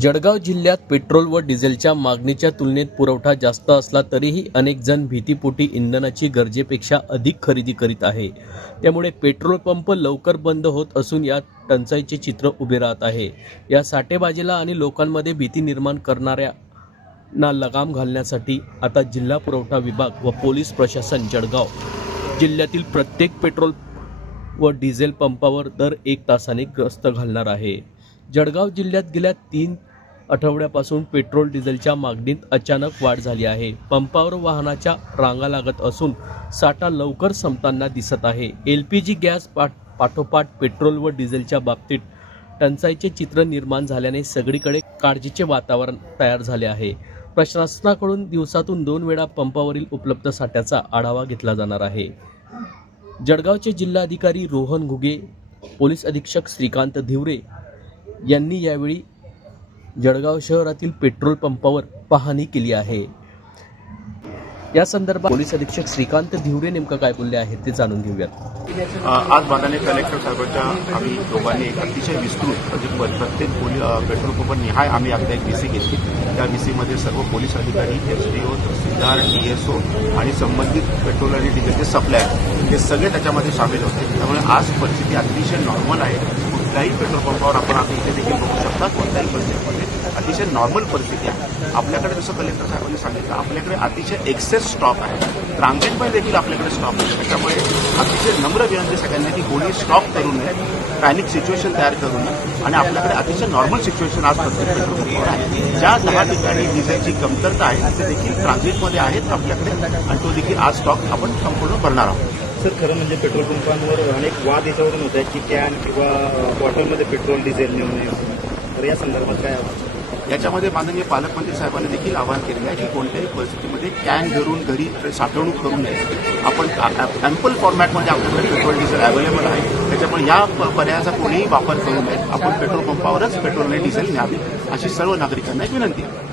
जळगाव जिल्ह्यात पेट्रोल व डिझेलच्या मागणीच्या तुलनेत पुरवठा जास्त असला तरीही अनेक जण भीतीपोटी इंधनाची गरजेपेक्षा अधिक खरेदी करीत आहे। त्यामुळे पेट्रोल पंप लवकर बंद होत असून या टंचाईचे चित्र उभे राहत आहे। या साठेबाजीला आणि लोकांमध्ये भीती निर्माण करणाऱ्यांना लगाम घालण्यासाठी आता जिल्हा पुरवठा विभाग व पोलीस प्रशासन जळगाव जिल्ह्यातील प्रत्येक पेट्रोल व डिझेल पंपावर दर 1 तासाने गस्त घालणार आहे। जळगाव जिल्ह्यात गेल्या 3 आठवड्यापासून पेट्रोल डिझेलच्या मागणीत अचानक वाढ झाली आहे। पंपावर वाहनाच्या रांगा लागत असून साठा लवकर संपताना दिसत आहे। LPG गॅस पाठोपाठ पेट्रोल व डिझेलच्या बाबतीत टंचाईचे चित्र निर्माण झाल्याने सगळीकडे काळजीचे वातावरण तयार झाले आहे। प्रशासनाकडून दिवसातून 2 वेळा पंपावरील उपलब्ध साठ्याचा आढावा घेतला जाणार आहे। जळगावचे जिल्हाधिकारी रोहन घुगे, पोलीस अधीक्षक श्रीकांत धिवरे यांनी यावेळी जळगाव शहरातील पेट्रोल पंपावर पाहणी केली आहे। या संदर्भात पोलीस अधीक्षक श्रीकांत धिवरे नेमकं काय बोलले आहेत ते जाणून घेऊयात। आज माननीय कलेक्टर साहेबांच्या आम्ही दोघांनी एक अतिशय विस्तृत प्रत्येक पेट्रोल पंप निहाय आम्ही आता एक VC घेतली। त्या VCमध्ये सर्व पोलीस अधिकारी, SDO, तहसीलदार, DSO आणि संबंधित पेट्रोल आणि डिझेलचे सप्लायर हे सगळे त्याच्यामध्ये सामील होते। त्यामुळे आज परिस्थिती अतिशय नॉर्मल आहे। कुठल्याही पेट्रोल पंपावर आपण आता इथे देखील बघू शकता, कोणत्याही परिस्थितीमध्ये अतिशय नॉर्मल परिस्थिती आहे। आपल्याकडे जसं कलेक्टर साहेबांनी सांगितलं, आपल्याकडे अतिशय एक्सेस स्टॉक आहे। ट्रान्झिटमध्ये देखील आपल्याकडे स्टॉक आहे। त्याच्यामुळे अतिशय नम्र विनंती सगळ्यांना की कोणी स्टॉक करू नये, पॅनिक सिच्युएशन तयार करू नये आणि आपल्याकडे अतिशय नॉर्मल सिच्युएशन आज प्रत्येक पेट्रोल पंपावर आहे। ज्या 10 ठिकाणी डिझेलची कमतरता आहे ते देखील ट्रान्झिटमध्ये आहेत आपल्याकडे आणि तो देखील आज स्टॉक आपण संपूर्ण भरणार आहोत। सर, खरं म्हणजे पेट्रोल पंपांवर अनेक वाद याच्यावरून होत आहेत की कॅन किंवा बॉटलमध्ये पेट्रोल डिझेल नेऊ नये, तर या संदर्भात काय आहे? याच्यामध्ये माननीय पालकमंत्री साहेबांनी देखील आवाहन केलेलं आहे की कोणत्याही परिस्थितीमध्ये कॅन धरून घरी साठवणूक करू नये। आपण ॲम्पल फॉर्मॅटमध्ये आपल्याकडे पेट्रोल डिझेल अवेलेबल आहे। त्याच्यामुळे या पर्यायाचा कोणीही वापर करू नये। आपण पेट्रोल पंपावरच पेट्रोल आणि डिझेल न्यावे अशी सर्व नागरिकांना एक विनंती आहे।